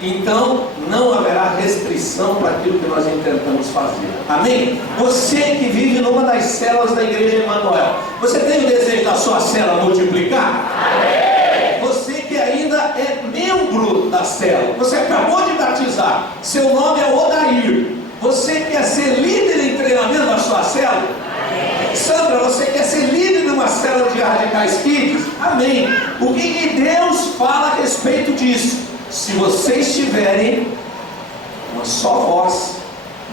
então não haverá restrição para aquilo que nós intentamos fazer. Amém? Você que vive numa das células da igreja Emanuel, você tem o desejo da sua célula multiplicar? Amém. Você que ainda é membro da célula, você acabou de batizar, seu nome é Odair, você quer ser líder em treinamento da sua célula? Amém. Sandra, você quer ser líder de uma célula de Radicais Kids? Amém. O que Deus fala a respeito disso? Se vocês tiverem uma só voz,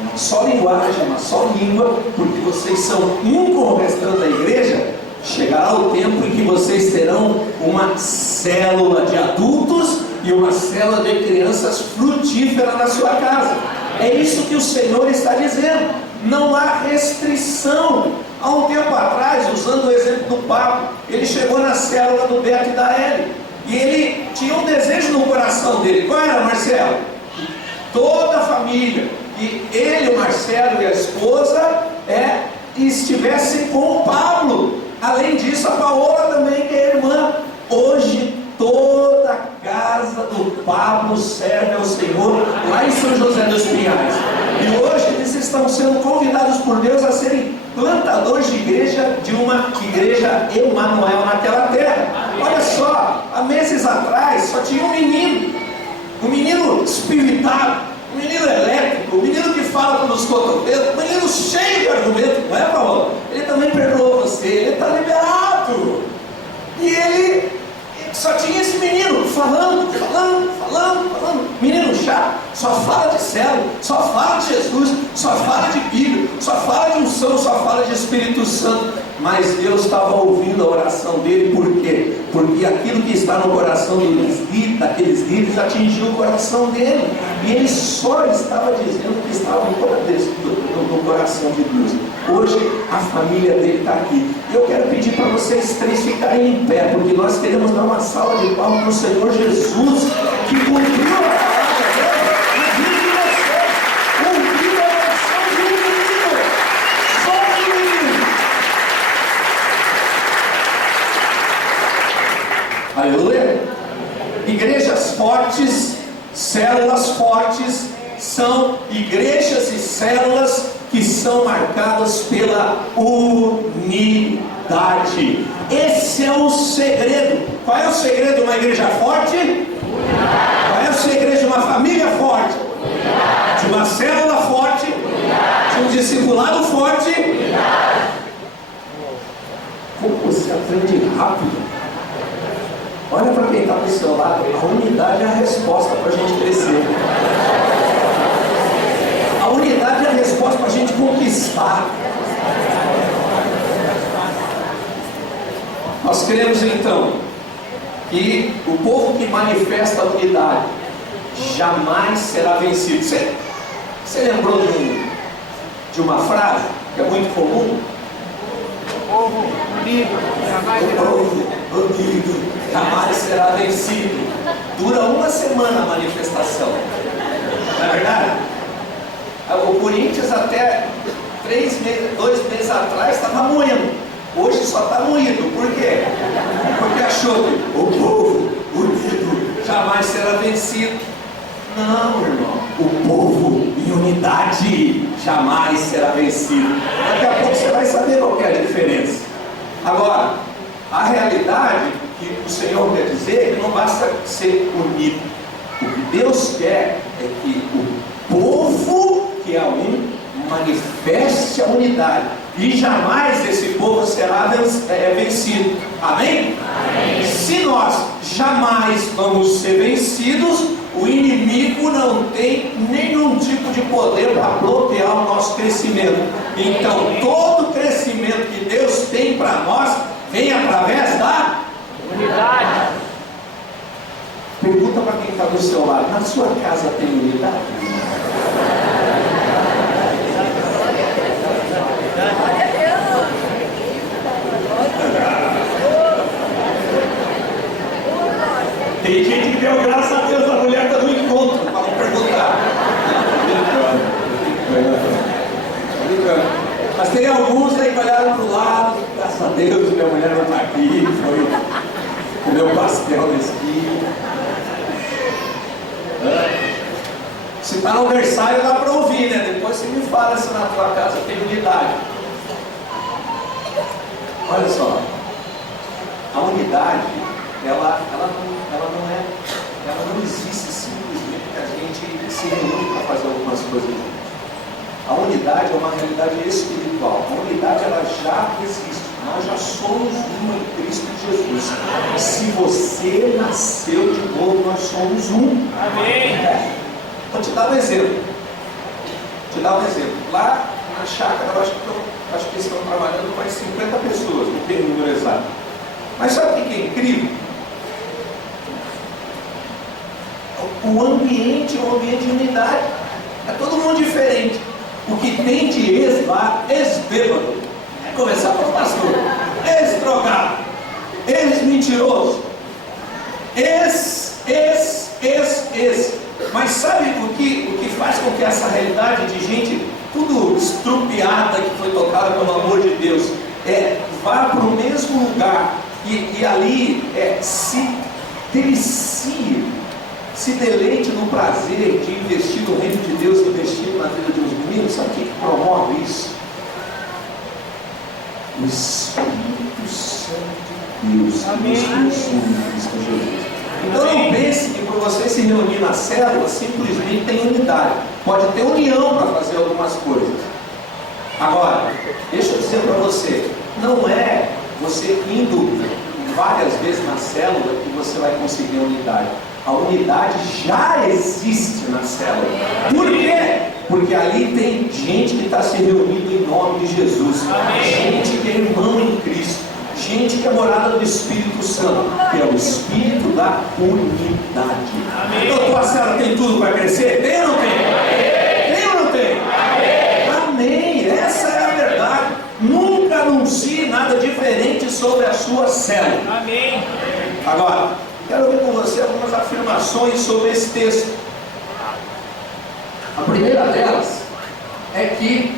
uma só linguagem, uma só língua, porque vocês são um com o restante da igreja, chegará o tempo em que vocês terão uma célula de adultos e uma célula de crianças frutífera na sua casa. É isso que o Senhor está dizendo. Não há restrição. Há um tempo atrás, usando o exemplo do Pablo, ele chegou na célula do Beto e da Eli, e ele tinha um desejo no coração dele. Qual era, Marcelo? Toda a família, e ele, o Marcelo e a esposa estivessem com o Pablo. Além disso, a Paola também, que é irmã. Hoje toda a casa do Pablo serve ao Senhor lá em São José dos Pinhais. E hoje eles estão sendo convidados por Deus a serem plantadores de igreja, de uma igreja Emanuel naquela terra. Olha só, há meses atrás só tinha um menino espiritado, um menino elétrico, um menino que fala pelos cotovelos, um menino cheio de argumento, não é, Paulo? Ele também perdoa você, ele está liberado. E ele só tinha esse menino falando. Menino chato, só fala de céu, só fala de Jesus, só fala de Bíblia, só fala de unção, só fala de Espírito Santo. Mas Deus estava ouvindo a oração dele. Por quê? Porque aquilo que está no coração daqueles líderes atingiu o coração dele, e ele só estava dizendo que estava no coração de Deus. Hoje a família dele está aqui. E eu quero pedir para vocês três ficarem em pé, porque nós queremos dar uma salva de palmas para o Senhor Jesus, que cumpriu a palavra dele na vida de vocês, cumpriu a oração de um menino, só um menino. Aleluia. Igrejas fortes, células fortes, são igrejas e células que são marcadas pela unidade. Esse é o segredo. Qual é o segredo de uma igreja forte? Unidade. Qual é o segredo de uma família forte? Unidade. De uma célula forte? Unidade. De um discipulado forte? Unidade. Como você aprende rápido. Olha para quem está do seu lado. A unidade é a resposta para a gente crescer. A unidade é a resposta para a gente conquistar. Nós queremos então que o povo que manifesta a unidade jamais será vencido. Você lembrou de uma frase que é muito comum? O povo unido jamais será vencido. Dura uma semana a manifestação. Não é verdade? O Corinthians até 2 meses atrás estava moendo. Hoje só está moído. Por quê? Porque achou que o povo unido jamais será vencido. Não, irmão. O povo em unidade jamais será vencido. Daqui a pouco você vai saber qual que é a diferença. Agora, a realidade que o Senhor quer dizer é que não basta ser unido. O que Deus quer é que o povo que é um manifeste a unidade, e jamais esse povo será vencido. Amém? Amém? Se nós jamais vamos ser vencidos, o inimigo não tem nenhum tipo de poder para bloquear o nosso crescimento. Então todo crescimento que Deus tem para nós vem através da unidade. Pergunta para quem está do seu lado: na sua casa tem unidade? Tem gente que deu graças a Deus, a mulher está no encontro para não perguntar. Brincando. Mas tem alguns aí que olharam para o lado: graças a Deus, minha mulher não está aqui, foi comer o pastel da esquina. Se está no versário, dá para ouvir, né? Depois você me fala se na tua casa tem unidade. Olha só, a unidade, ela não existe simplesmente que a gente se reúne para fazer algumas coisas juntos. A unidade é uma realidade espiritual. A unidade, ela já existe. Nós já somos um em Cristo Jesus. Se você nasceu de novo, nós somos um. Amém. Vou te dar um exemplo. Lá na chácara, eu acho que eles estão trabalhando mais 50 pessoas, não tem o número exato. Mas sabe o que é incrível? O ambiente é um ambiente de unidade. É todo mundo diferente. O que tem de ex lá, ex-bêbado, é começar com o pastor, ex-drogado, ex-mentiroso, ex. Mas sabe o que faz com que essa realidade de gente tudo estrupiada, que foi tocada pelo amor de Deus, vá para o mesmo lugar e ali se delicie, se deleite no prazer de investir no reino de Deus, investir na vida dos meninos? Sabe o que promove isso? O Espírito Santo de Deus, que nos consome em Cristo Jesus. Então não pense que por você se reunir na célula, simplesmente tem unidade. Pode ter união para fazer algumas coisas. Agora, deixa eu dizer para você, não é você indo várias vezes na célula que você vai conseguir unidade. A unidade já existe na célula. Por quê? Porque ali tem gente que está se reunindo em nome de Jesus. Gente que é irmão em Cristo. Gente que é morada do Espírito Santo, que é o Espírito da unidade. Então tua célula tem tudo para crescer? Tem ou não tem? Tem ou não tem? Amém. Essa é a verdade. Nunca anuncie nada diferente sobre a sua célula. Amém. Agora, quero ver com você algumas afirmações sobre esse texto. A primeira delas é que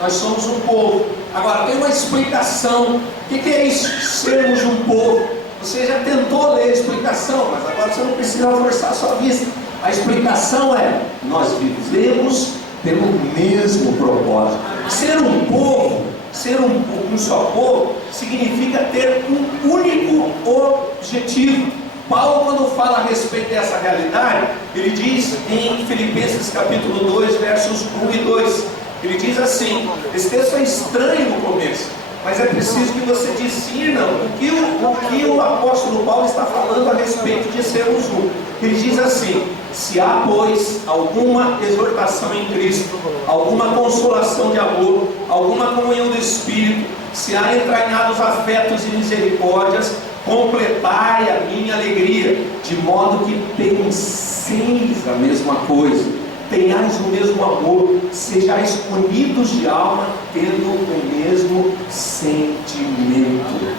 nós somos um povo. Agora, tem uma explicação. O que é isso? Sermos um povo. Você já tentou ler a explicação, mas agora você não precisa forçar a sua vista. A explicação é: nós vivemos pelo mesmo propósito. Ser um povo, ser um só povo, significa ter um único objetivo. Paulo, quando fala a respeito dessa realidade, ele diz em Filipenses capítulo 2, versos 1 e 2, ele diz assim, esse texto é estranho no começo, mas é preciso que você discirna o que o apóstolo Paulo está falando a respeito de sermos um. Ele diz assim: se há, pois, alguma exortação em Cristo, alguma consolação de amor, alguma comunhão do Espírito, se há entranhados afetos e misericórdias, completai a minha alegria, de modo que penseis a mesma coisa, tenhais o mesmo amor, sejais unidos de alma, tendo o mesmo sentimento.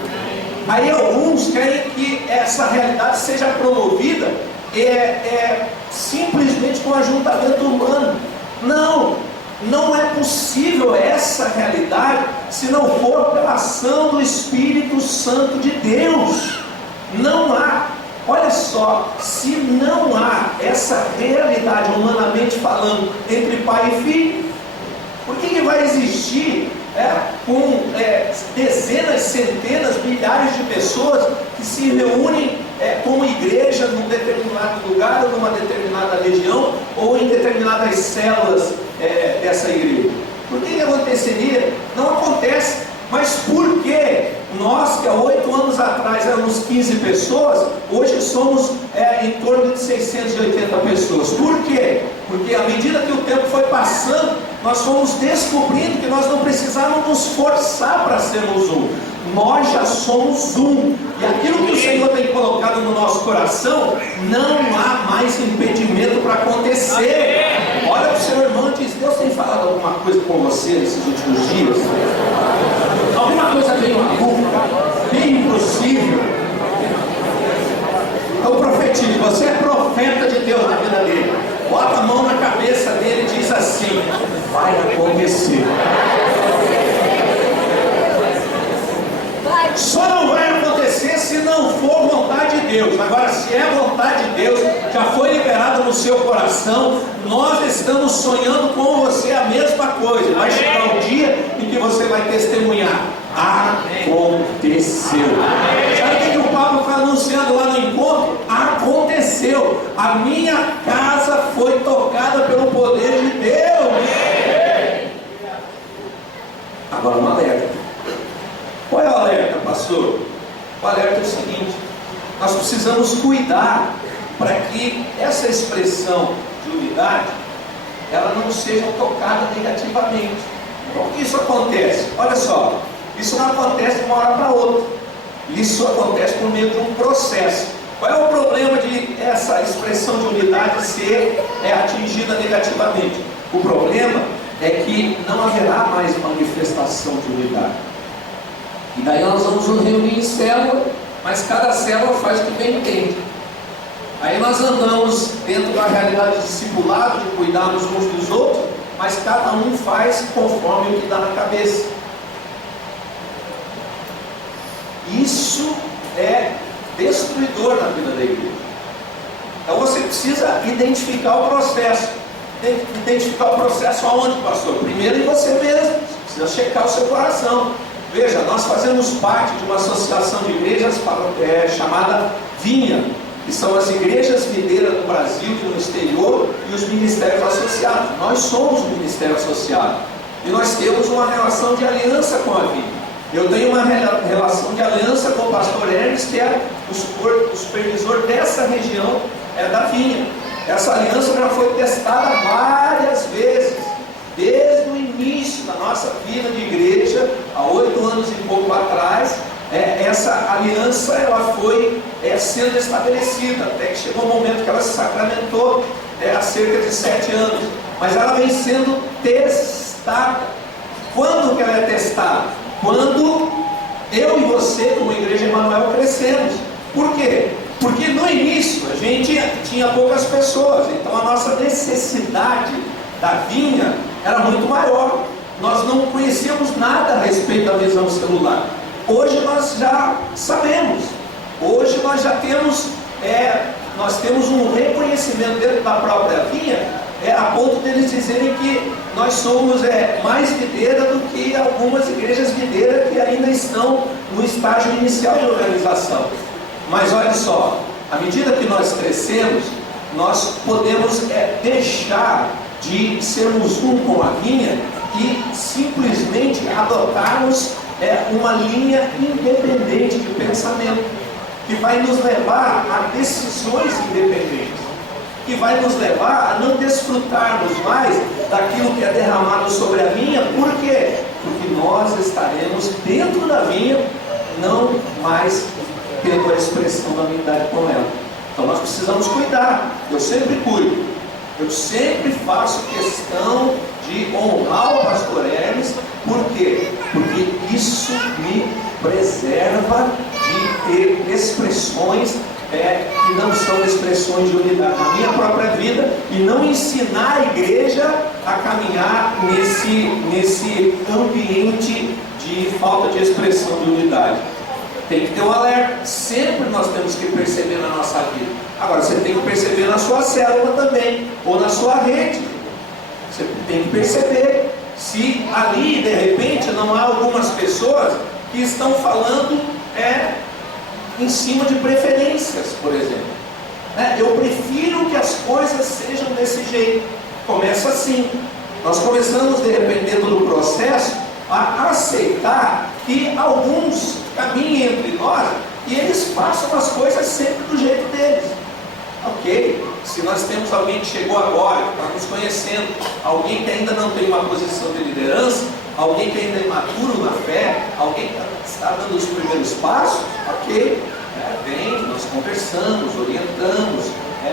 Aí alguns querem que essa realidade seja promovida simplesmente com ajuntamento humano. Não é possível essa realidade se não for pela ação do Espírito Santo de Deus. Não há. Olha só, se não há essa realidade, humanamente falando, entre pai e filho, por que vai existir dezenas, centenas, milhares de pessoas que se reúnem como igreja num determinado lugar, ou numa determinada região, ou em determinadas células dessa igreja? Por que aconteceria? Não acontece. Mas por que nós, que há 8 anos atrás éramos 15 pessoas, hoje somos em torno de 680 pessoas? Por quê? Porque à medida que o tempo foi passando, nós fomos descobrindo que nós não precisávamos nos forçar para sermos um. Nós já somos um. E aquilo que o Senhor tem colocado no nosso coração, não há mais impedimento para acontecer. Olha para o seu irmão e diz: Deus tem falado alguma coisa com você nesses últimos dias? Alguma coisa bem maluca, bem impossível? Então profetize, você é profeta de Deus na vida dele. Bota a mão na cabeça dele e diz assim: vai acontecer. Só não vai acontecer se não for vontade de Deus. Agora, se é vontade de Deus, já foi liberado no seu coração, nós estamos sonhando com você a mesma coisa. Vai chegar um dia em que você vai testemunhar. Aconteceu. Sabe o que o Pablo foi anunciando lá no encontro? Aconteceu. A minha casa foi tocada pelo poder de Deus. Agora um alerta. Qual é o alerta, pastor? O alerta é o seguinte: nós precisamos cuidar para que essa expressão de unidade ela não seja tocada negativamente. Como que isso acontece? Olha só, isso não acontece de uma hora para outra. Isso acontece por meio de um processo. Qual é o problema de essa expressão de unidade ser atingida negativamente? O problema é que não haverá mais manifestação de unidade. E daí nós vamos nos reunir em célula, mas cada célula faz o que bem entende. Aí nós andamos dentro da realidade de discipulado, de cuidarmos uns dos outros, mas cada um faz conforme o que dá na cabeça. Isso é destruidor na vida da igreja. Então você precisa identificar o processo. Identificar o processo aonde, pastor? Primeiro em você mesmo. Você precisa checar o seu coração. Veja, nós fazemos parte de uma associação de igrejas chamada Vinha, que são as igrejas videiras do Brasil e no exterior e os ministérios associados. Nós somos o ministério associado e nós temos uma relação de aliança com a Vinha. Eu tenho uma relação de aliança com o pastor Hermes, que é o supervisor dessa região da Vinha. Essa aliança já foi testada várias vezes, desde o início da nossa vida de igreja, há 8 anos e pouco atrás. Essa aliança ela foi sendo estabelecida, até que chegou um momento que ela se sacramentou, há cerca de 7 anos. Mas ela vem sendo testada. Quando que ela é testada? Quando eu e você, como Igreja Emanuel, crescemos. Por quê? Porque no início a gente tinha poucas pessoas, então a nossa necessidade da vinha era muito maior. Nós não conhecíamos nada a respeito da visão celular. Hoje nós já sabemos. Hoje nós já temos, nós temos um reconhecimento dentro da própria vinha, a ponto deles dizerem que nós somos mais videira do que algumas igrejas videiras que ainda estão no estágio inicial de organização. Mas olha só, à medida que nós crescemos, nós podemos deixar de sermos um com a vinha e simplesmente adotarmos uma linha independente de pensamento, que vai nos levar a decisões independentes, que vai nos levar a não desfrutarmos mais daquilo que é derramado sobre a vinha. Por quê? Porque nós estaremos dentro da vinha, não mais tendo a expressão da unidade com ela. Então nós precisamos cuidar. Eu sempre cuido. Eu sempre faço questão de honrar o pastor Hermes. Por quê? Porque isso me preserva de ter expressões que não são expressões de unidade na minha própria vida, e não ensinar a igreja a caminhar nesse ambiente de falta de expressão de unidade. Tem que ter um alerta. Sempre nós temos que perceber na nossa vida. Agora você tem que perceber na sua célula também, ou na sua rede. Você tem que perceber se ali de repente não há algumas pessoas que estão falando em cima de preferências, por exemplo. Eu prefiro que as coisas sejam desse jeito. Começa assim. Nós começamos, de repente, dentro do processo, a aceitar que alguns caminhem entre nós e eles façam as coisas sempre do jeito deles. Ok? Se nós temos alguém que chegou agora, que está nos conhecendo, alguém que ainda não tem uma posição de liderança, alguém que ainda é imaturo na fé, alguém que está dando os primeiros passos, ok? Vem, nós conversamos, orientamos,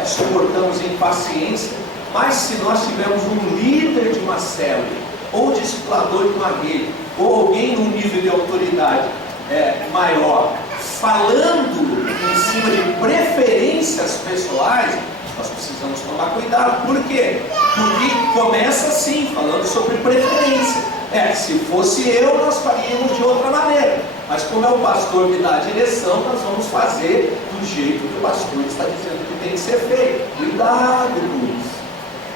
suportamos em paciência. Mas se nós tivermos um líder de uma célula, ou discipulador de uma rede, ou alguém num nível de autoridade maior, falando em cima de preferências pessoais, nós precisamos tomar cuidado. Por quê? Porque começa assim, falando sobre preferência. Se fosse eu, nós faríamos de outra maneira. Mas como é o pastor que dá a direção, nós vamos fazer do jeito que o pastor está dizendo que tem que ser feito. Cuidado com isso.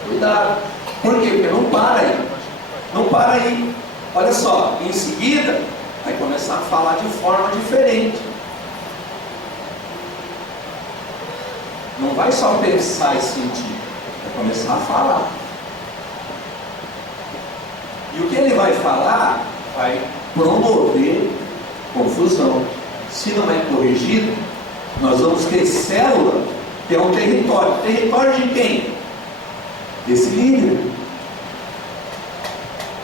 Cuidado. Por quê? Porque não para aí. Não para aí. Olha só, em seguida, vai começar a falar de forma diferente. Não vai só pensar e sentir, vai começar a falar. E o que ele vai falar vai promover confusão. Se não é corrigido, nós vamos ter célula, que é um território. Território de quem? Desse líder.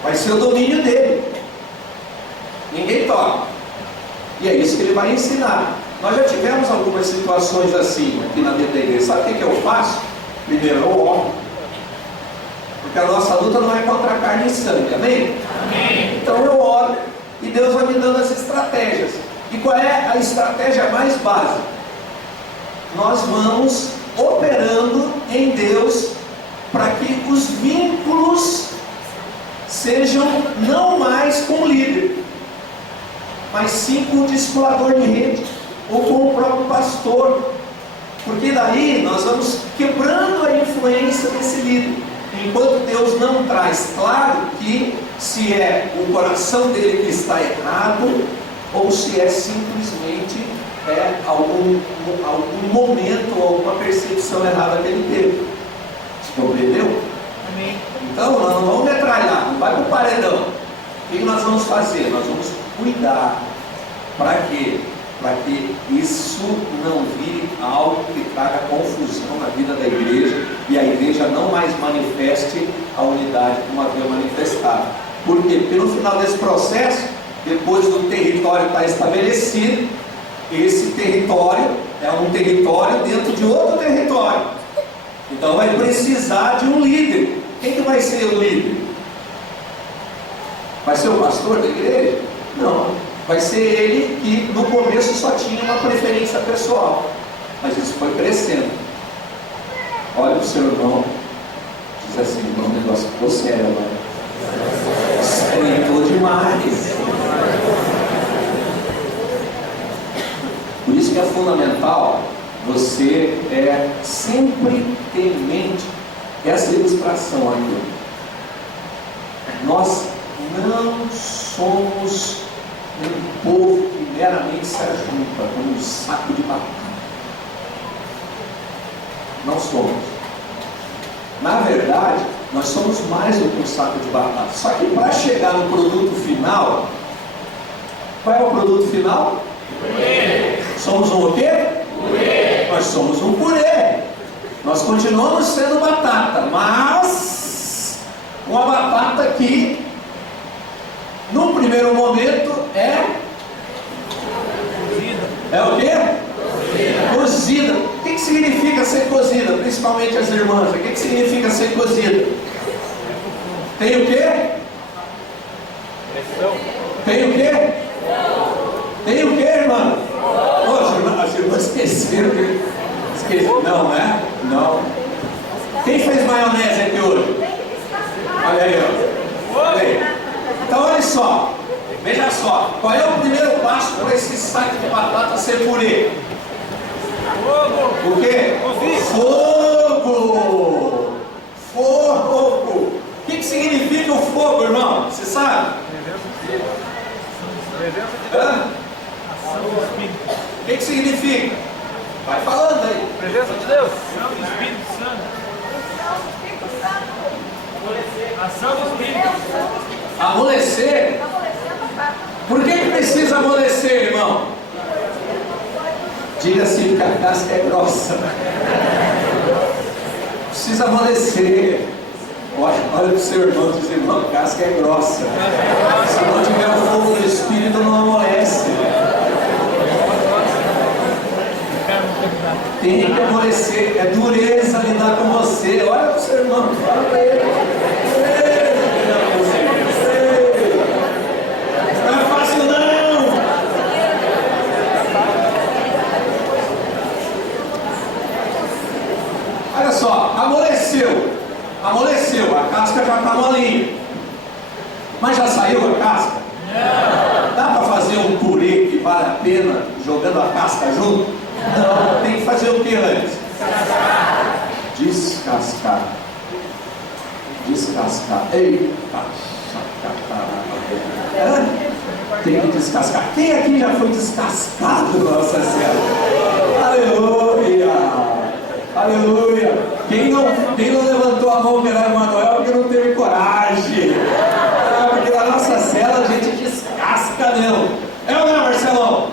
Vai ser o domínio dele. Ninguém toca. E é isso que ele vai ensinar. Nós já tivemos algumas situações assim aqui na vida da igreja. Sabe o que eu faço? Primeiro eu oro. Porque a nossa luta não é contra a carne e sangue, amém? Amém. Então eu oro e Deus vai me dando as estratégias. E qual é a estratégia mais básica? Nós vamos operando em Deus para que os vínculos sejam não mais com o líder, mas sim com o discipulador de rede, ou com o próprio pastor, porque daí nós vamos quebrando a influência desse líder, enquanto Deus não traz claro que se é o coração dele que está errado, ou se é simplesmente algum momento, alguma percepção errada que ele teve. Você compreendeu? Amém. Então nós não vamos metralhar, não vai para o paredão. O que nós vamos fazer? Nós vamos cuidar. Para quê? Para que isso não vire algo que traga confusão na vida da igreja e a igreja não mais manifeste a unidade como havia manifestado. Por quê? Porque no final desse processo, depois do território estar estabelecido, esse território é um território dentro de outro território. Então vai precisar de um líder. Quem que vai ser o líder? Vai ser o pastor da igreja? Não. Vai ser ele que no começo só tinha uma preferência pessoal, mas isso foi crescendo. Olha para o seu irmão, diz assim: irmão, o negócio ficou sério agora. Esquentou demais. Por isso que é fundamental você sempre ter em mente essa ilustração aqui. Nós não somos um povo que meramente se ajunta como um saco de batata. Não somos. Na verdade, nós somos mais do que um saco de batata. Só que para chegar no produto final, qual é o produto final? Purê. Somos um o quê? Purê. Nós somos um purê. Nós continuamos sendo batata, mas uma batata que no primeiro momento é o quê? Cozida. O que significa ser cozida? Principalmente as irmãs. O que significa ser cozida? Tem o quê? Tem o quê? Tem o quê, irmã? Poxa, as irmãs esqueceram. Não, né? Não. Quem fez maionese aqui hoje? Olha aí, ó. Olha aí. Então olha só, veja só, qual é o primeiro passo para esse saco de batata ser purê? Fogo! O quê? Fogo! Fogo! O que significa o fogo, irmão? Você sabe? Hã? O que significa? Vai falando aí. Presença de Deus. Espírito Santo. Ação do Espírito. Amolecer? Por que precisa amolecer, irmão? Diga assim, porque a casca é grossa. Precisa amolecer. Olha para o seu irmão e diz: irmão, a casca é grossa. Se não tiver o fogo do Espírito, não amolece. Tem que amolecer. É dureza lidar com você. Olha para o seu irmão, fala para ele. Olha só, amoleceu, a casca já está molinha. Mas já saiu a casca? Não. Dá para fazer um purê vale a pena jogando a casca junto? Não, tem que fazer o que antes? Descascar. Descascar. Eita, tem que descascar. Quem aqui já foi descascado na nossa célula? Aleluia! Aleluia! Quem não levantou a mão pela Emanuel porque não teve coragem? Porque na nossa célula a gente descasca mesmo. É ou não é, Marcelão?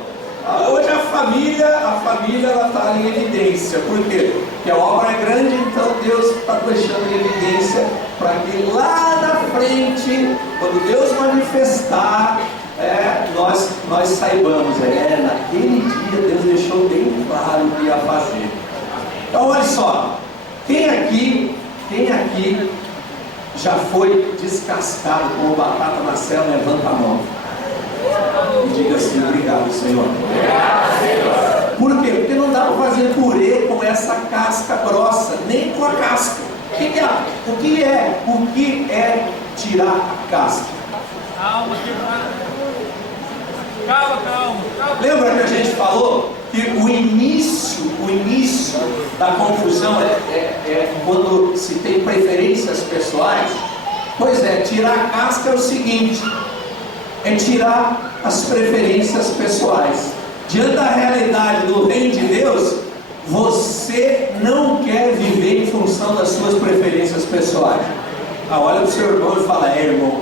Hoje a família ela está em evidência. Por quê? Porque a obra é grande, então Deus está deixando em evidência para que lá na frente, quando Deus manifestar, nós saibamos. Naquele dia Deus deixou bem claro o que ia fazer. Então olha só, quem aqui já foi descascado como batata na célula, levanta a mão. E diga assim: obrigado, Senhor. Por quê? Porque não dá para fazer purê com essa casca grossa, nem com a casca. O que é tirar a casca? Calma, calma. Lembra que a gente falou que o início da confusão é quando se tem preferências pessoais? Pois é, tirar a casca é o seguinte: é tirar as preferências pessoais. Diante da realidade do reino de Deus, você não quer viver em função das suas preferências pessoais. Olha para o seu irmão e fala: irmão,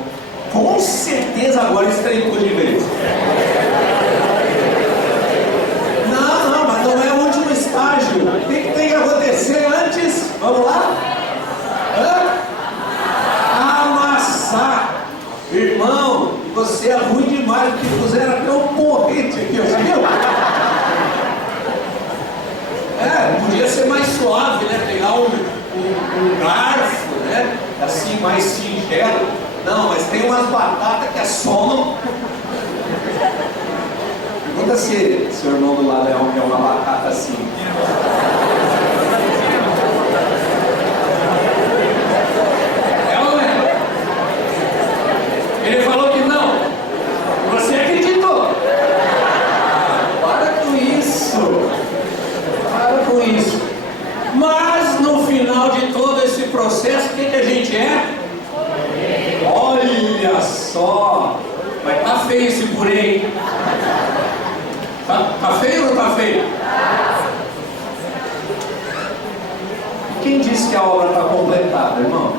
com certeza agora estreitou de vez. Não, mas não é o último estágio. O que tem que acontecer antes? Vamos lá? Amassar. Irmão, você é ruim demais, porque puseram até um porrete aqui, você viu? Podia ser mais suave, né? Pegar um garfo, né? Assim, mais singelo. Não, mas tem umas batatas que assomam. Pergunta se seu irmão do lado é uma batata assim. Ele falou que não. Você acreditou? Para com isso. Para com isso. Mas no final de todo esse processo, o que a gente é? Olha só. Mas tá feio esse purê, hein? Tá feio ou não tá feio? Quem disse que a obra está completada, irmão?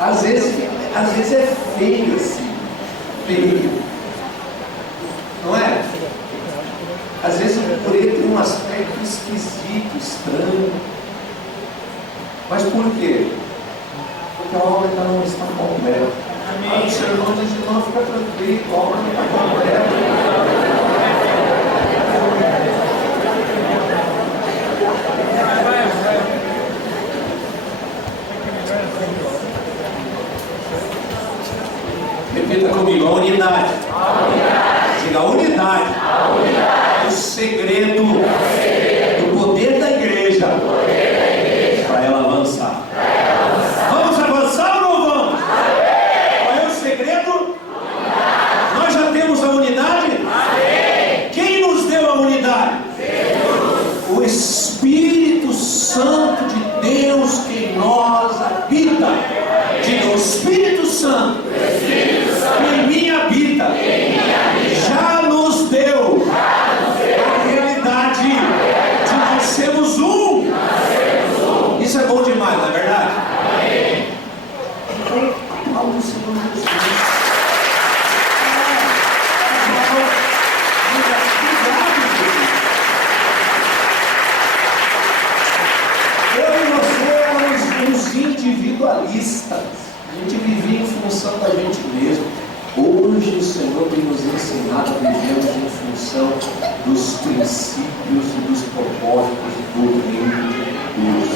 Às vezes é feio assim, feio, não é? Às vezes o purê tem um aspecto esquisito, estranho. Mas por quê? Porque a obra ainda não está completa. O seu irmão diz: não, fica tranquilo, a obra não está completa. Repita comigo: a unidade. Diga: a unidade. O segredo do poder da igreja para ela avançar. Vamos avançar ou não vamos? Qual é o segredo? Nós já temos a unidade? Quem nos deu a unidade? O Espírito Santo de Deus que em nós habita. Diga: o Espírito Santo que em mim habita já nos deu a realidade de nós sermos um. Isso é bom demais, não é verdade? Então, Senhor Jesus. Eu e você éramos uns individualistas. A gente vivia em função da gente mesmo. Hoje o Senhor tem nos ensinado a vivermos em função dos princípios e dos propósitos do reino de Deus.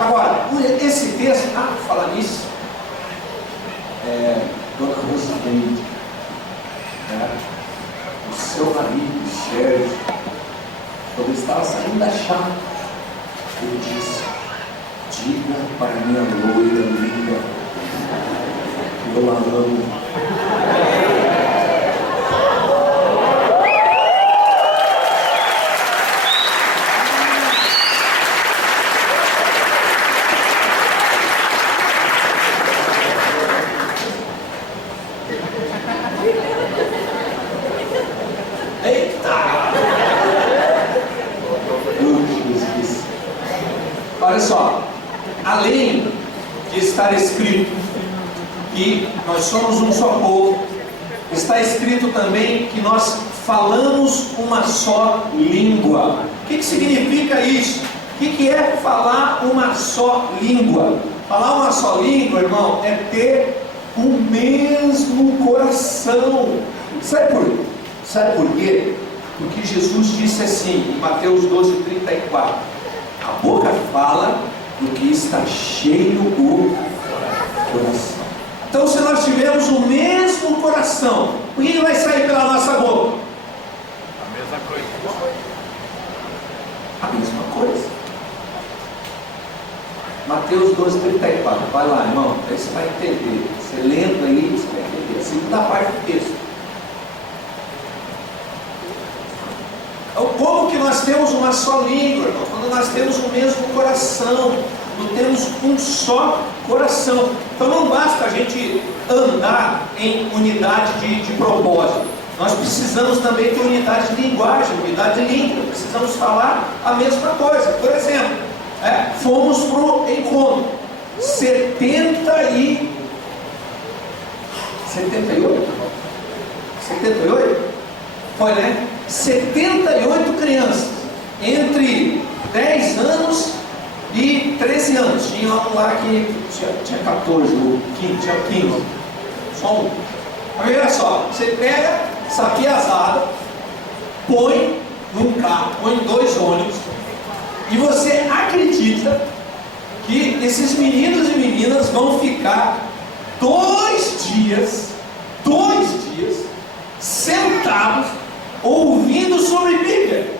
Agora, esse texto, fala nisso, Dona Rosileide, o seu marido, Sérgio, quando estava saindo da chácara, ele disse: diga para minha loira linda que eu a amo. só, além de estar escrito que nós somos um só povo, está escrito também que nós falamos uma só língua. O que significa isso? O que é falar uma só língua? Falar uma só língua, irmão, é ter o mesmo coração. Sabe por quê? Porque Jesus disse assim, em Mateus 12:34, a boca fala do que está cheio o coração. Então, se nós tivermos o mesmo coração, o que vai sair pela nossa boca? A mesma coisa. A mesma coisa. Mateus 12:34, vai lá, irmão, aí você vai entender. Você lendo aí, você vai entender. A segunda parte do texto. Como que nós temos uma só língua, irmão? Quando nós temos o mesmo coração, quando temos um só coração. Então não basta a gente andar em unidade de propósito. Nós precisamos também ter unidade de linguagem, unidade de língua. Precisamos falar a mesma coisa. Por exemplo, fomos para o encontro 78? 78? Foi, né? 78 crianças, entre 10 anos e 13 anos. Tinha um lá que tinha 14, o 15, tinha 15. Só um. Mas olha só, você pega essa piazada, põe num carro, põe em 2 ônibus, e você acredita que esses meninos e meninas vão ficar 2 dias sentados ouvindo sobre Bíblia?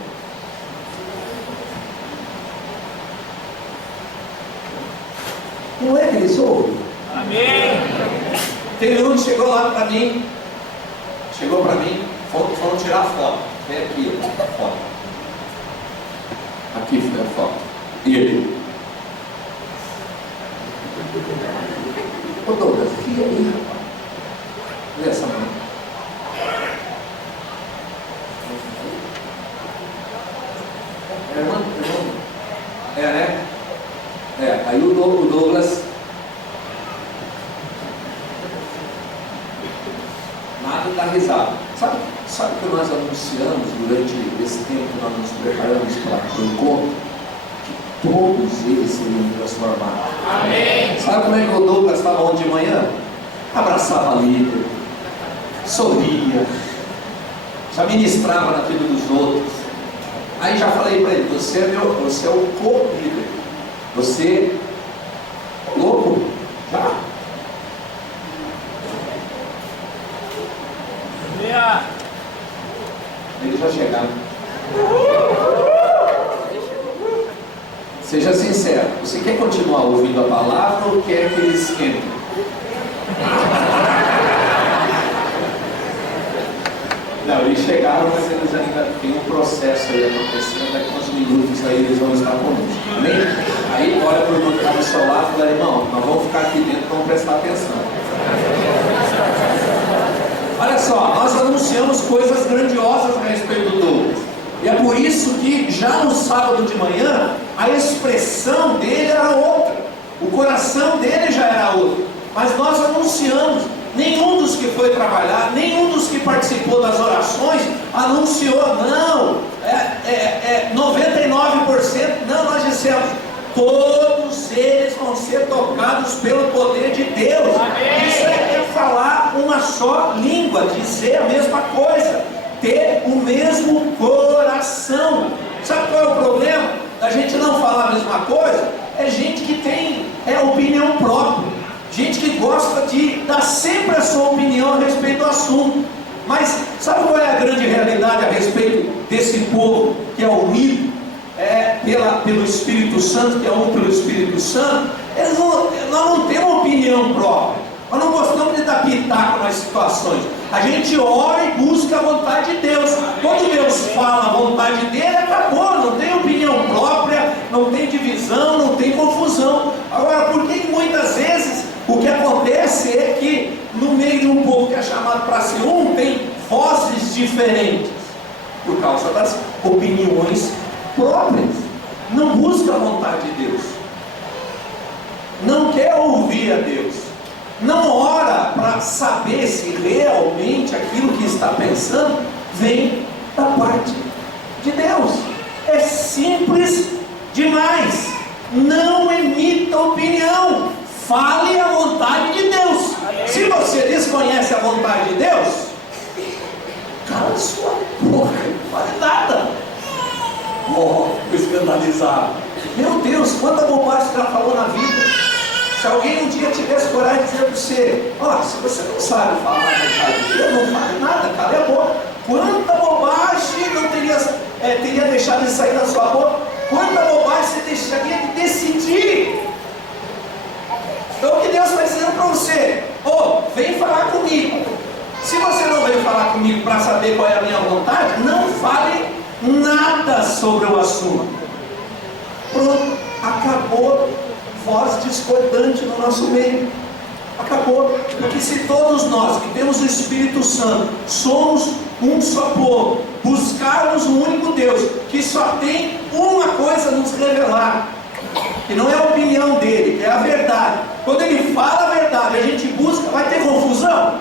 Não é que eles ouvem? Amém. Teve um que chegou lá para mim, foram tirar foto. Vem aqui, a foto. Aqui foi a foto. E ele? Ô Douglas, fica aí, rapaz. Olha essa mão. Irmão? Né? Aí o Douglas, nada dá risada. Sabe o que nós anunciamos durante esse tempo que nós nos preparamos para o encontro? Que todos eles seriam transformados. Amém. Sabe como é que o Douglas estava ontem de manhã? Abraçava a líder, sorria, já ministrava na vida dos outros. Aí já falei para ele, você é o co-líder. Você é louco? Já? Eles já chegaram. Seja sincero, você quer continuar ouvindo a palavra ou quer que eles entrem? Não, eles chegaram, mas eles ainda têm um processo aí acontecendo. Daqui a uns minutos aí eles vão estar conosco. Amém? Aí olha para o irmão que está do seu lado e fala, irmão, nós vamos ficar aqui dentro, vamos prestar atenção. Olha só, nós anunciamos coisas grandiosas a respeito do Douglas. E é por isso que já no sábado de manhã, a expressão dele era outra. O coração dele já era outro. Mas nós anunciamos. Nenhum dos que foi trabalhar, nenhum dos que participou das orações anunciou, não, 99%, não, nós dissemos, todos eles vão ser tocados pelo poder de Deus. Amém. Isso é falar uma só língua, dizer a mesma coisa, ter o mesmo coração. Sabe qual é o problema da gente não falar a mesma coisa? É gente que tem opinião própria. Gente que gosta de dar sempre a sua opinião a respeito do assunto. Mas sabe qual é a grande realidade a respeito desse povo que é unido pelo Espírito Santo, que é um pelo Espírito Santo? Nós não temos opinião própria. Nós não gostamos de dar pitaco nas situações. A gente ora e busca a vontade de Deus. Quando Deus fala a vontade dele, acabou. Não tem opinião própria, não tem divisão, não tem confusão. Agora, por que muitas vezes o que acontece é que no meio de um povo que é chamado para ser um, tem vozes diferentes? Por causa das opiniões próprias. Não busca a vontade de Deus. não quer ouvir a Deus, não ora para saber se realmente aquilo que está pensando vem da parte de Deus. É simples demais. Não emita opinião, fale a vontade de Deus. Se você desconhece a vontade de Deus, cala sua boca, não fale nada. Oh, escandalizado. Meu Deus, quanta bobagem você já falou na vida. Se alguém um dia tivesse coragem de dizer para você: ó, se você não sabe falar a vontade de Deus, não fale nada, cala a boca. Quanta bobagem não teria deixado de sair da sua boca. Quanta bobagem você deixaria de decidir. Então o que Deus está dizendo para você: vem falar comigo. Se você não veio falar comigo para saber qual é a minha vontade, não fale nada sobre o assunto. Pronto, acabou voz discordante no nosso meio. Acabou. Porque se todos nós que temos o Espírito Santo somos um só povo, buscarmos o único Deus que só tem uma coisa a nos revelar, que não é a opinião dele, que é a verdade. Quando ele fala a verdade, a gente busca, vai ter confusão?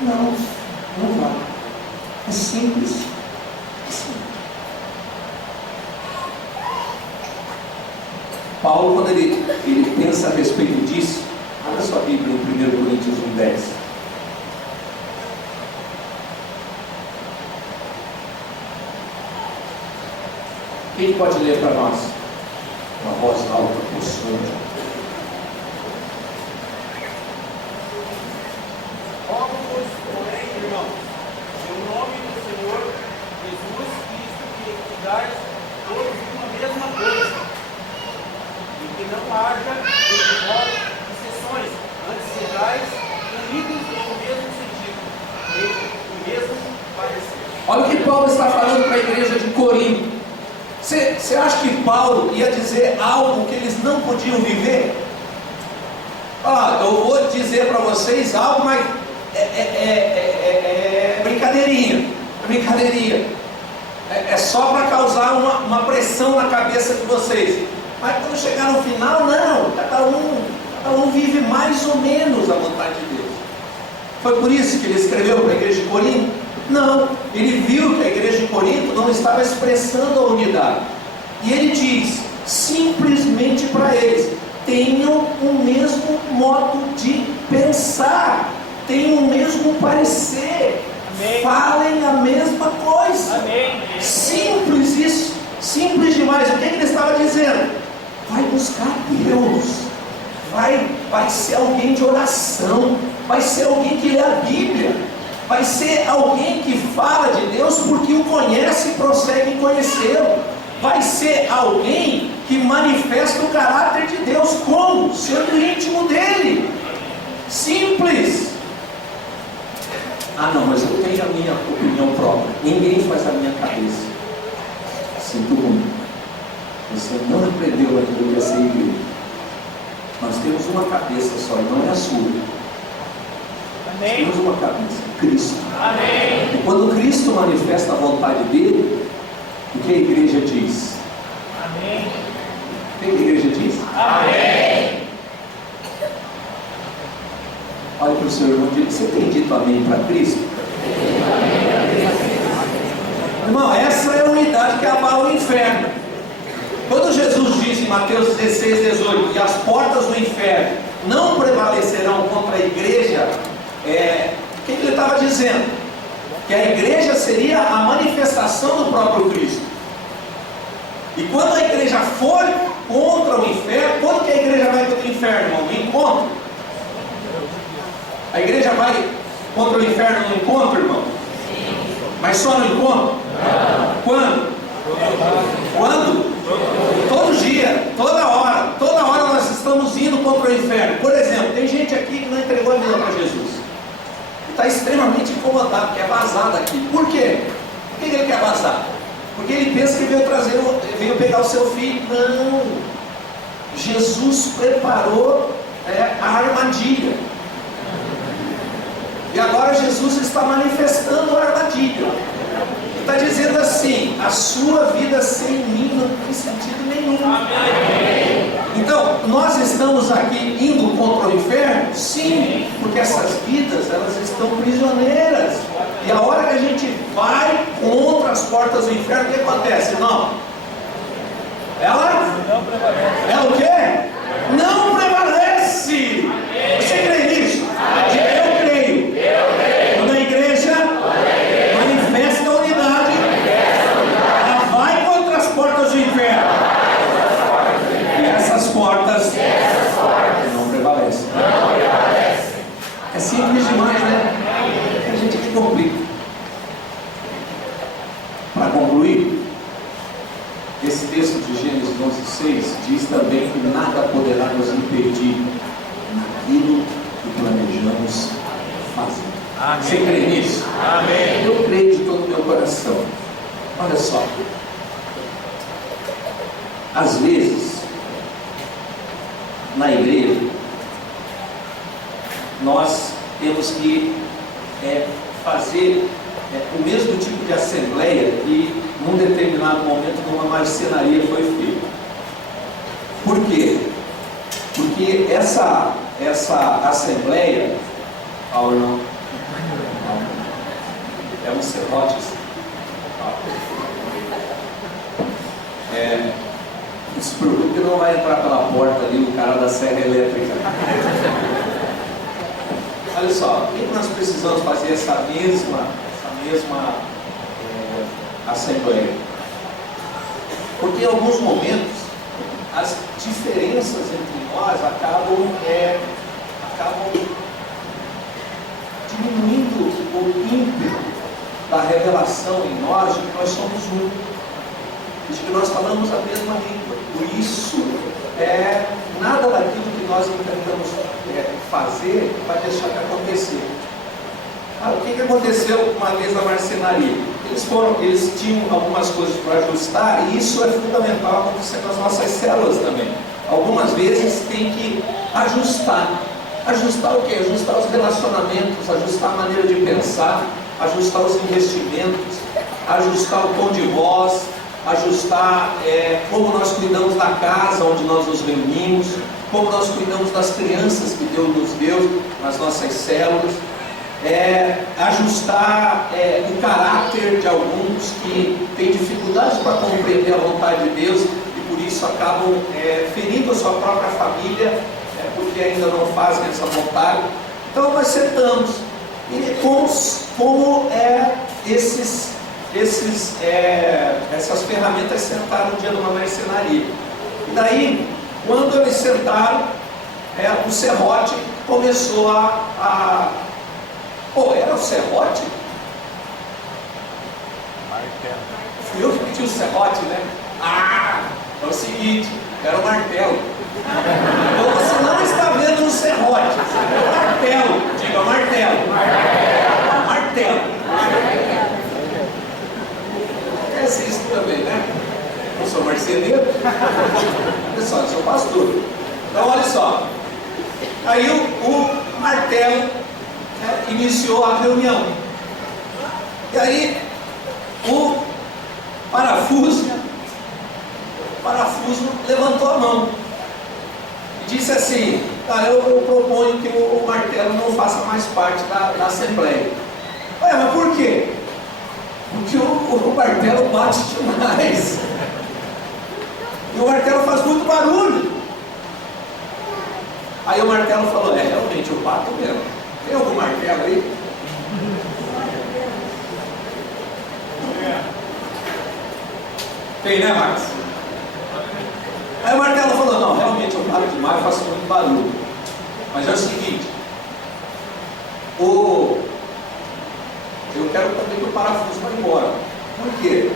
Não vai. É simples. Paulo, quando ele pensa a respeito disso, olha sua Bíblia em 1 Coríntios 1:10. Quem pode ler para nós? Uma voz alta, possante. Rogo-vos, porém, irmãos, no nome do Senhor Jesus Cristo, que estudais todos uma mesma coisa, e que não haja entre vós dissensões, antes sejais unidos no mesmo sentido, e no mesmo parecer. Olha o que Paulo está falando para a igreja de Corinto. Você acha que Paulo ia dizer algo que eles não podiam viver? Eu vou dizer para vocês algo, mas é brincadeirinha. É só para causar uma pressão na cabeça de vocês. Mas quando chegar no final, não. Cada um vive mais ou menos a vontade de Deus. Foi por isso que ele escreveu para a igreja de Corinto? Não, ele viu que a igreja de Corinto não estava expressando a unidade. E ele diz, simplesmente para eles: tenham o mesmo modo de pensar, tenham o mesmo parecer, amém, falem a mesma coisa. Amém. Simples isso, simples demais. O que ele estava dizendo? Vai buscar Deus, vai ser alguém de oração, vai ser alguém que lê a Bíblia, vai ser alguém que fala de Deus porque o conhece e prossegue em conhecê-lo. Vai ser alguém que manifesta o caráter de Deus. Como? Sendo íntimo dele. Simples. Não, mas eu tenho a minha opinião própria. Ninguém faz a minha cabeça. Sinto muito. Você não aprendeu aquilo que é ser igreja. Nós temos uma cabeça só, e não é a sua. Amém. Temos uma cabeça, Cristo. Amém. E quando Cristo manifesta a vontade dele, o que a igreja diz? Amém. O que a igreja diz? Amém. Olha para o seu irmão e diga: você tem dito amém para Cristo? Irmão, essa é a unidade que abala o inferno. Quando Jesus diz em Mateus 16:18 que as portas do inferno não prevalecerão contra a igreja, o que ele estava dizendo? Que a igreja seria a manifestação do próprio Cristo. E quando a igreja for contra o inferno, quando que a igreja vai contra o inferno, irmão? No encontro. A igreja vai contra o inferno no encontro, irmão? Mas só no encontro? Quando? Todo dia, toda hora nós estamos indo contra o inferno. Por exemplo, tem gente aqui que não entregou a vida para Jesus. Está extremamente incomodado, quer vazar daqui. Por quê? Por que ele quer vazar? Porque ele pensa que veio pegar o seu filho. Não. Jesus preparou a armadilha. E agora Jesus está manifestando a armadilha. Está dizendo assim: a sua vida sem mim não tem sentido nenhum. Amém. Então, nós estamos aqui indo contra o inferno? Sim, porque essas vidas, elas estão prisioneiras. E a hora que a gente vai contra as portas do inferno, o que acontece? Não. Ela o quê? Não prevalece. Você crê nisso? Eu creio. Quando a igreja manifesta a unidade, ela vai contra as portas do inferno. E essas portas não prevalecem. É simples demais, né? A gente que complica. Para concluir, esse texto de Gênesis 11:6 diz também que nada poderá nos impedir naquilo que planejamos fazer. Amém. Você crê nisso? Amém. Eu creio de todo o meu coração. Olha só. Às vezes, na igreja, nós temos que fazer o mesmo tipo de assembleia que num determinado momento numa marcenaria foi feita. Por quê? Porque essa assembleia, Paulo, não, é um serrote. Não se preocupe que não vai entrar pela porta ali o cara da serra elétrica. Olha só, o que nós precisamos fazer essa mesma assembleia? Porque em alguns momentos as diferenças entre nós acabam diminuindo o ímpeto da revelação em nós de que nós somos um, de que nós falamos a mesma língua. Por isso, nada daquilo que nós intentamos fazer vai deixar de acontecer. O que aconteceu uma vez na marcenaria? Eles tinham algumas coisas para ajustar, e isso é fundamental acontecer nas nossas células também. Algumas vezes tem que ajustar. Ajustar o quê? Ajustar os relacionamentos, ajustar a maneira de pensar, ajustar os investimentos, ajustar o tom de voz, ajustar como nós cuidamos da casa onde nós nos reunimos, como nós cuidamos das crianças que Deus nos deu nas nossas células, ajustar o caráter de alguns que têm dificuldades para compreender a vontade de Deus e por isso acabam ferindo a sua própria família, porque ainda não fazem essa vontade. Então nós sentamos e como essas ferramentas sentaram um dia numa marcenaria. E daí, quando eles sentaram, o serrote começou era o serrote? Fui eu que pedi o serrote, né? É o seguinte, era o martelo. Então você não está vendo um serrote, é o martelo. Diga martelo. Martelo. Isso também, né? Eu sou marceneiro. Pessoal, eu sou pastor. Então olha só. Aí o martelo iniciou a reunião. E aí o parafuso levantou a mão e disse assim: eu proponho que o martelo não faça mais parte da assembleia. Mas por quê? Porque o martelo bate demais. E o martelo faz muito barulho. Aí o martelo falou: realmente eu bato mesmo. Tem algum martelo aí? Tem, né, Max? Aí o martelo falou: não, realmente eu bato demais, faço muito barulho. Mas é o seguinte, eu quero também que o parafuso vá embora. Por quê?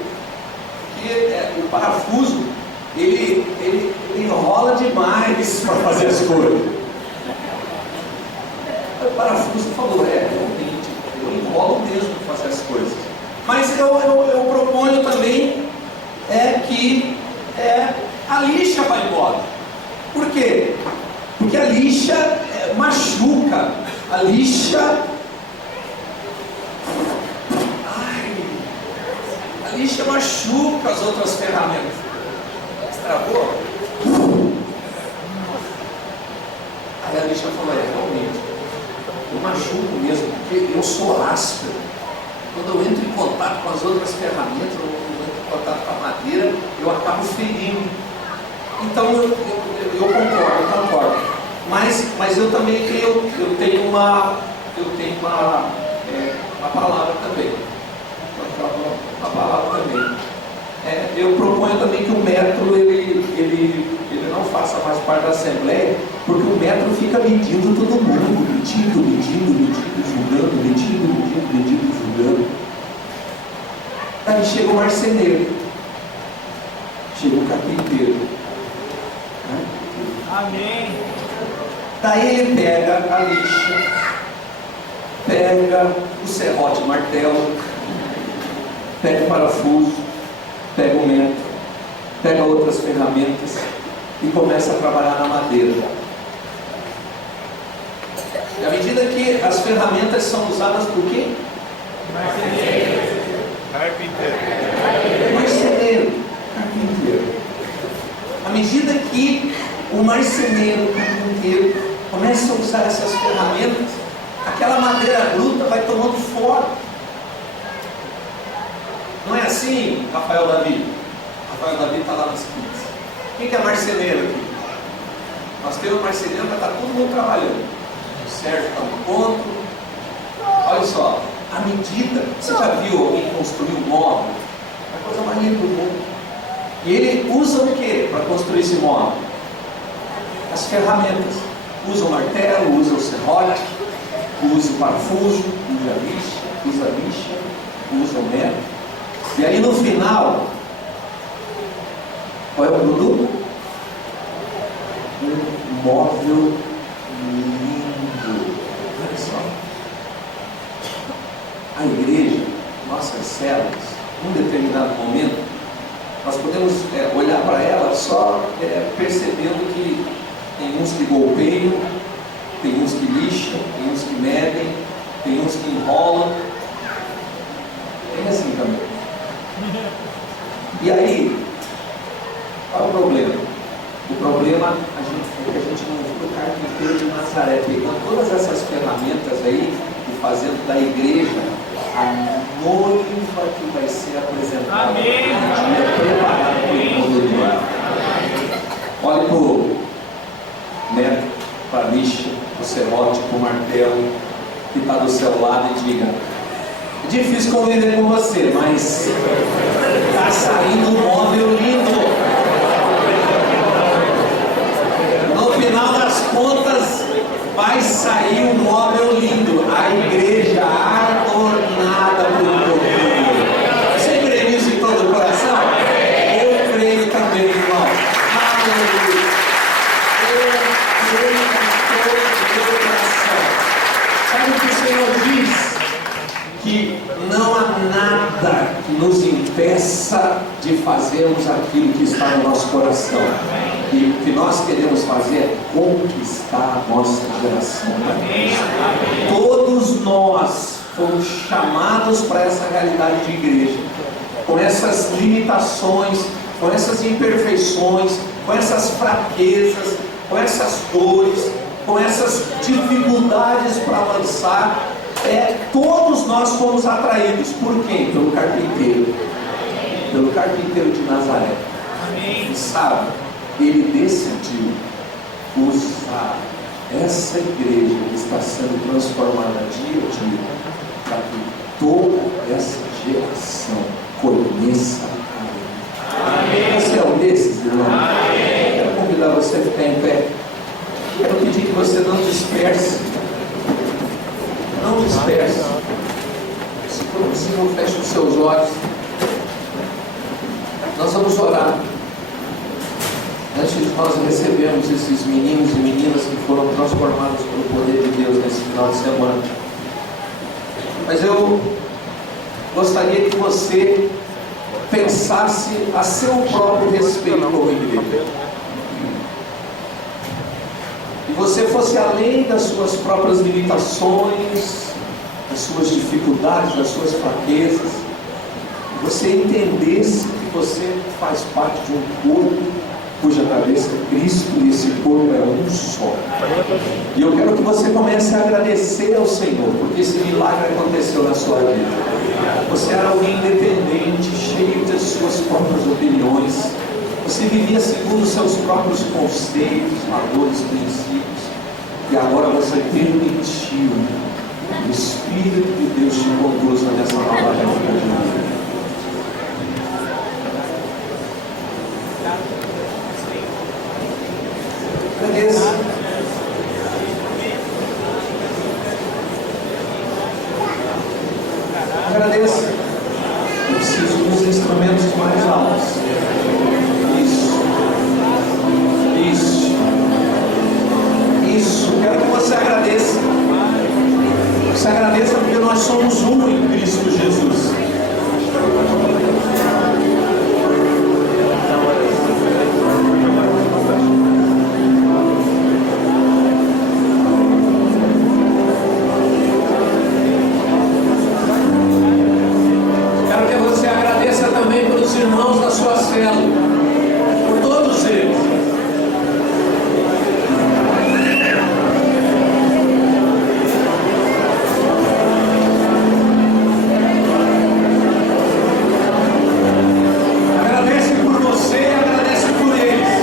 Porque o parafuso ele enrola demais para fazer as coisas. Aí o parafuso falou: realmente, eu enrolo mesmo para fazer as coisas. Mas eu proponho também que a lixa vai embora. Por quê? Porque a lixa machuca. A lixa machuca as outras ferramentas. Estragou? eu sou áspero. Quando eu entro em contato com as outras ferramentas, eu entro em contato com a madeira, eu acabo ferindo. Então eu concordo. Mas eu também tenho uma palavra também. Uma palavra também. Eu proponho também que o método ele não faça mais parte da Assembleia, porque o método fica medindo todo mundo, medindo, julgando. Aí chega o marceneiro, chega o carpinteiro. Amém. Daí ele pega a lixa, pega o serrote, martelo, pega o parafuso, pega o metro, pega outras ferramentas e começa a trabalhar na madeira. E à medida que as ferramentas são usadas por quem? Marceneiro, carpinteiro. À medida que o marceneiro, carpinteiro, começa a usar essas ferramentas, aquela madeira bruta vai tomando forma. Não é assim, Rafael Davi? Rafael Davi está lá nas quintas. Quem que é marceneiro aqui? Nós temos marceneiro, mas está todo mundo trabalhando. O Sérgio está no ponto. Olha só, à medida, você já viu alguém construir um móvel? É a coisa mais linda do mundo. E ele usa o que para construir esse móvel? As ferramentas. Usa o martelo, usa o serrote, usa o parafuso, usa a lixa, usa o metro. E aí no final, qual é o produto? Um móvel lindo. Olha só. A igreja, nossas células, num determinado momento, nós podemos olhar para ela só percebendo que tem uns que golpeiam, tem uns que lixam, tem uns que medem, tem uns que enrolam. Tem assim também. E aí, qual é o problema? O problema é que a gente não viu o carpinteiro de Nazaré pegando todas essas ferramentas aí e fazendo da igreja a noiva que vai ser apresentada. Amém. Preparada para o encontro do ar. Olhe para o metro, para a lixa, para o serrote, para o martelo que está do seu lado e diga: é difícil conviver com você, mas está saindo um móvel lindo. No final das contas, vai sair um móvel lindo. A igreja adornada por todo. Você crê nisso em todo o coração? Eu creio também, irmão. Aleluia. Eu creio em todo o meu coração. Sabe o que o Senhor diz? Que não há nada que nos impeça de fazermos aquilo que está no nosso coração. E o que nós queremos fazer é conquistar a nossa geração. Todos nós fomos chamados para essa realidade de igreja, com essas limitações, com essas imperfeições, com essas fraquezas, com essas dores, com essas dificuldades para avançar. Todos nós fomos atraídos por quem? Pelo carpinteiro. Pelo carpinteiro de Nazaré. E sabe, ele decidiu usar essa igreja que está sendo transformada dia a dia para que toda essa geração conheça a Ele. Você é um desses, irmão? Quero convidar você a ficar em pé. Quero pedir que você não disperse. Não disperse. Se for possível, feche os seus olhos. Nós vamos orar. Antes de nós recebermos esses meninos e meninas que foram transformados pelo poder de Deus nesse final de semana. Mas eu gostaria que você pensasse a seu próprio respeito como igreja. E você fosse além das suas próprias limitações, das suas dificuldades, das suas fraquezas. Você entendesse que você faz parte de um corpo cuja cabeça é Cristo e esse corpo é um só. E eu quero que você comece a agradecer ao Senhor, porque esse milagre aconteceu na sua vida. Você era alguém independente, cheio das suas próprias opiniões. Você vivia segundo os seus próprios conceitos, valores, princípios. E agora você permitiu o Espírito de Deus te conduz nessa nova realidade. Agradeça. Agradeça. Eu preciso dos instrumentos mais altos. Isso. Isso. Isso. Quero que você agradeça. Você agradeça porque nós somos um em Cristo Jesus. Irmãos da sua célula, por todos eles. Agradece por você e agradece por eles.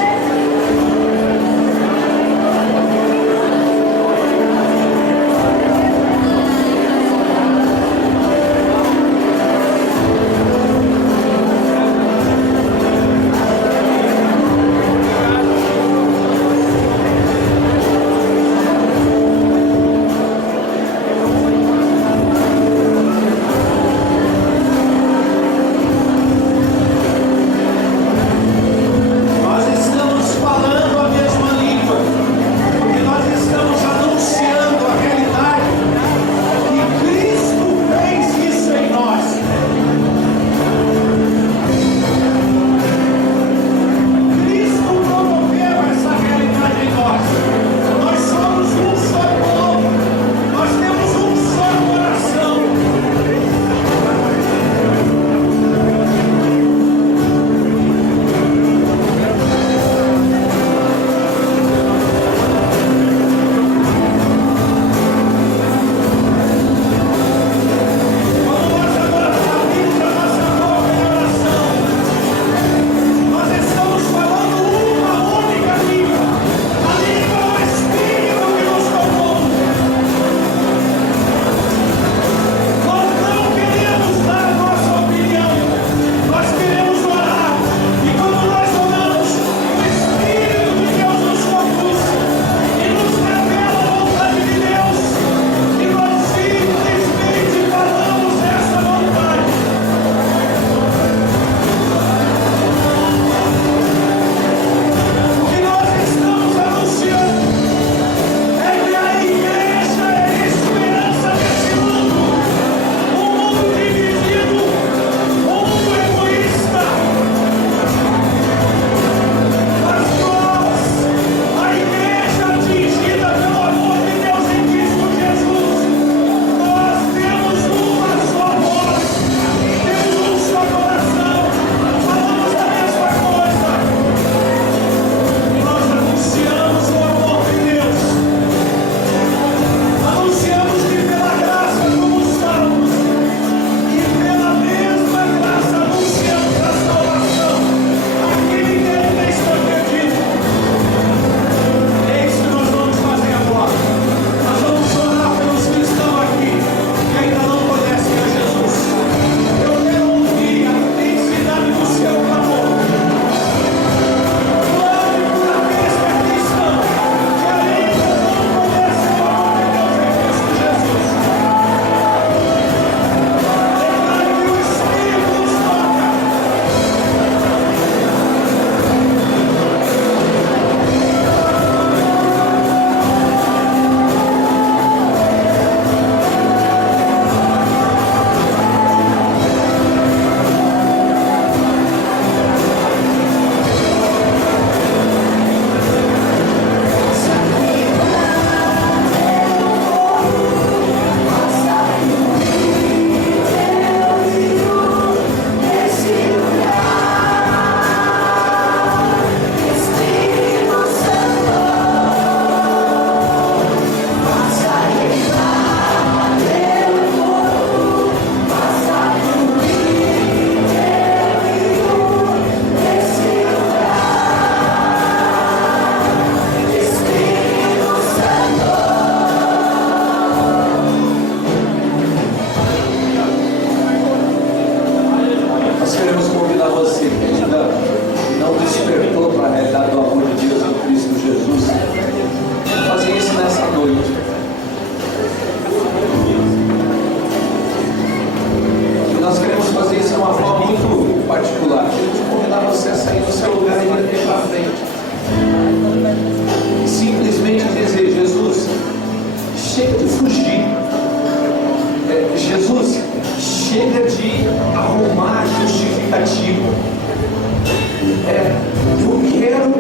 Eu quero o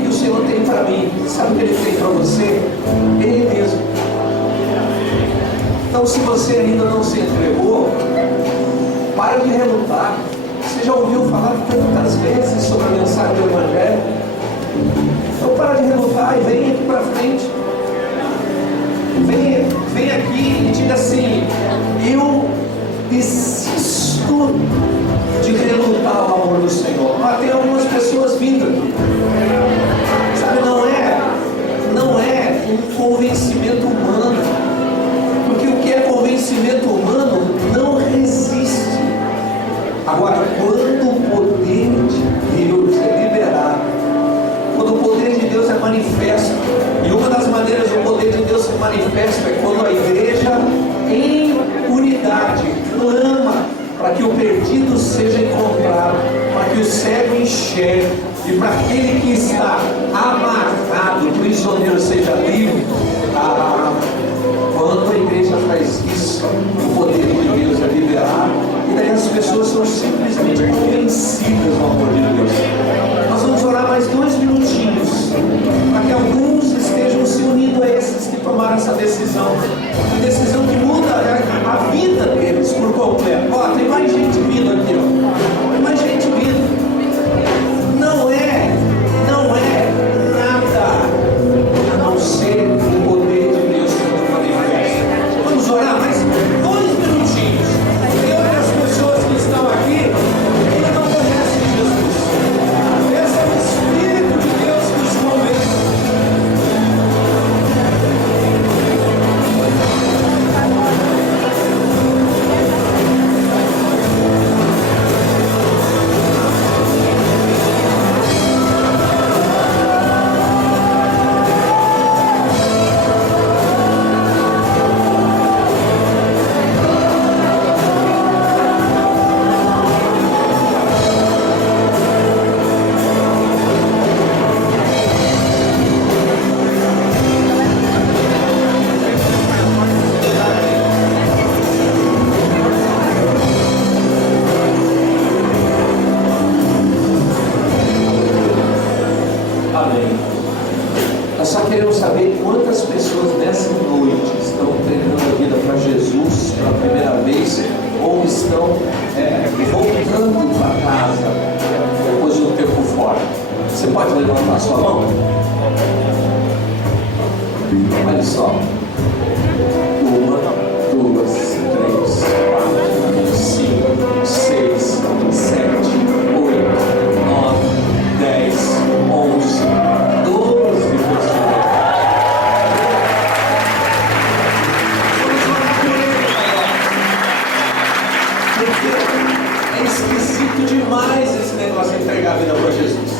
que o Senhor tem para mim. Sabe o que Ele tem para você? Ele mesmo. Então, se você ainda não se entregou, para de relutar. Você já ouviu falar tantas vezes sobre a mensagem do Evangelho? Então, para de relutar e vem aqui para frente. Vem aqui e diga assim: eu desisto de relutar o amor do Senhor. Tem algumas pessoas vindo aqui. Sabe, não é um convencimento humano. Porque o que é convencimento humano não resiste. Agora, quando o poder de Deus é liberado, quando o poder de Deus é manifesto, e uma das maneiras do poder de Deus se manifesta é quando a igreja, em unidade, clama para que o perdido seja encontrado, para que o cego enxergue, e para aquele que está amarrado, prisioneiro, seja livre. Quando a igreja faz isso, o poder de Deus é liberado, e daí as pessoas são simplesmente convencidas do amor de Deus. Nós vamos orar mais 2 minutinhos, para que alguns estejam se unindo a esses que tomaram essa decisão que muda a vida deles por completo. Tem mais gente vindo aqui, tem mais gente vindo. Não é nada a não ser o poder de Deus sendo manifesto. Vamos orar mais 2 minutinhos. Tem outras pessoas que estão aqui que ainda não conhecem Jesus. Esse é o Espírito de Deus que os convence. Amém. Nós só queremos saber quantas pessoas nessa noite estão entregando a vida para Jesus pela primeira vez, ou estão voltando para casa depois de um tempo fora. Você pode levantar a sua mão? Olha só. 1, 2, 3, 4, 5, 6, 7, 8, 9, 10, 11, 12 pessoas. Porque é esquisito demais esse negócio de entregar a vida para Jesus.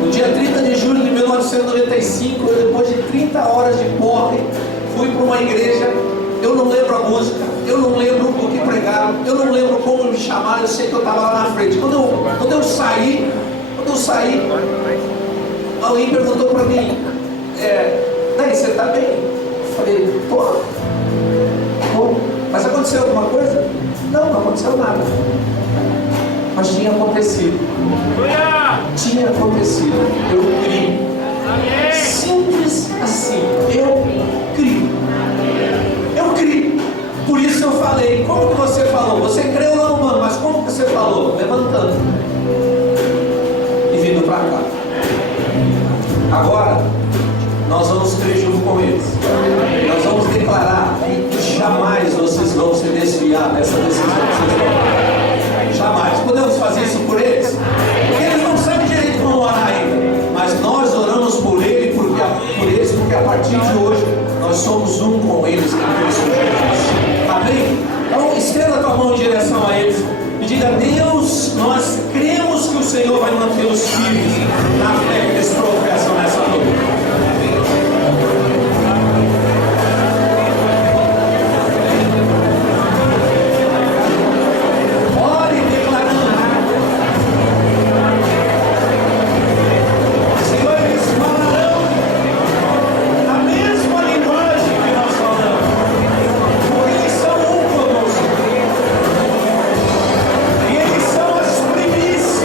No dia 30 de julho de 1995, eu, depois de 30 horas de porre, fui para uma igreja. Eu não lembro a música, eu não lembro o que pregaram, eu não lembro como me chamaram, eu sei que eu estava lá na frente. Quando eu saí, alguém perguntou para mim: daí, você está bem? Eu falei: tô. Mas aconteceu alguma coisa? Não aconteceu nada. Mas tinha acontecido. Tinha acontecido. Eu criei. Simples assim. Eu criei. Por isso eu falei. Como que você falou? Você creu lá no mano, mas como que você falou? Levantando e vindo para cá. Agora nós vamos crer junto com eles. Nós vamos declarar que jamais vocês vão se desviar dessa decisão que vocês tomaram. Jamais. Podemos fazer isso por eles? Porque eles não sabem direito como orar ainda. Mas nós oramos por eles, porque a partir de hoje nós somos um com eles, em Cristo Jesus. Amém? Então estenda a tua mão em direção a eles e diga: Deus, nós cremos que o Senhor vai manter os filhos na fé que eles professam nessa noite.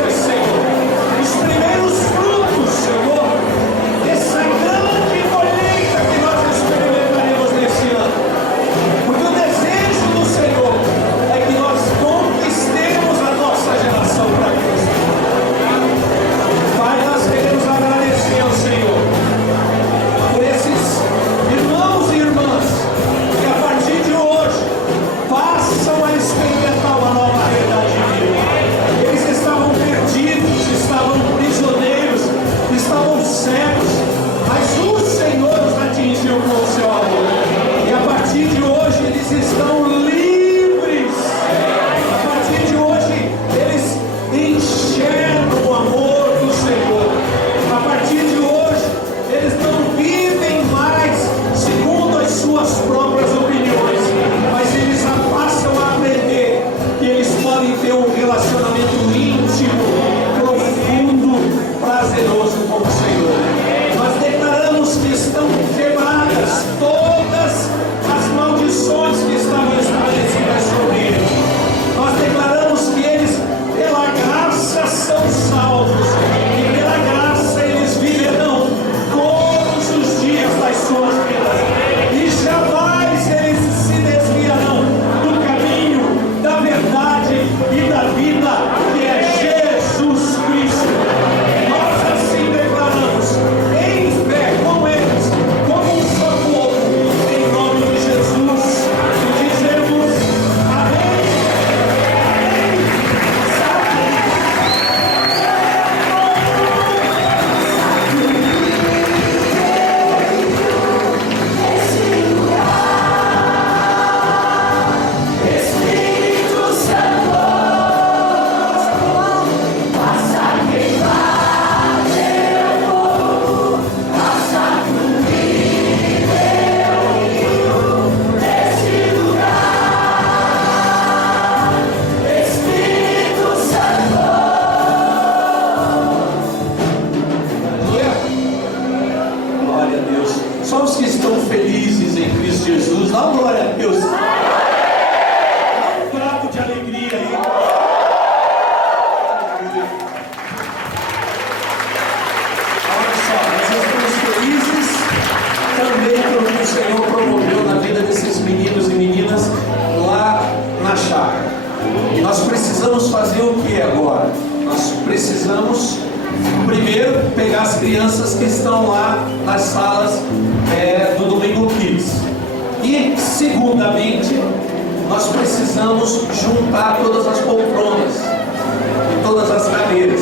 Senhor. com o seu amor. E a partir de hoje eles estão livres. A partir de hoje eles enxergam o amor do Senhor. A partir de hoje eles não vivem mais segundo as suas próprias opiniões, mas eles passam a aprender que eles podem ter um relacionamento íntimo, profundo, prazeroso com o Senhor. Nós declaramos que estão quebradas todas as maldições que estavam estabelecidas sobre eles. Nós declaramos que eles, pela graça, são salvos, e pela graça eles viverão todos os dias das suas vidas, e jamais eles se desviarão do caminho, da verdade e da vida, que é Jesus Cristo. Nós assim declaramos, em fé com eles, como um só povo, em nome de Jesus, e dizemos amém. Espírito Santo, passa a queimar teu fogo, passa a fluir teu rio nesse lugar. Espírito Santo. Aleluia. Glória a Deus. Só os que estão felizes em Cristo Jesus, dá uma glória a Deus. Dá um prato de alegria aí. Aleluia. Olha só, nós estamos felizes também pelo que o Senhor promoveu na vida desses meninos e meninas lá na chácara. E nós precisamos fazer o que agora? Nós precisamos primeiro pegar as crianças que estão lá nas salas do Domingo Kids. E segundamente, nós precisamos juntar todas as poltronas e todas as cadeiras.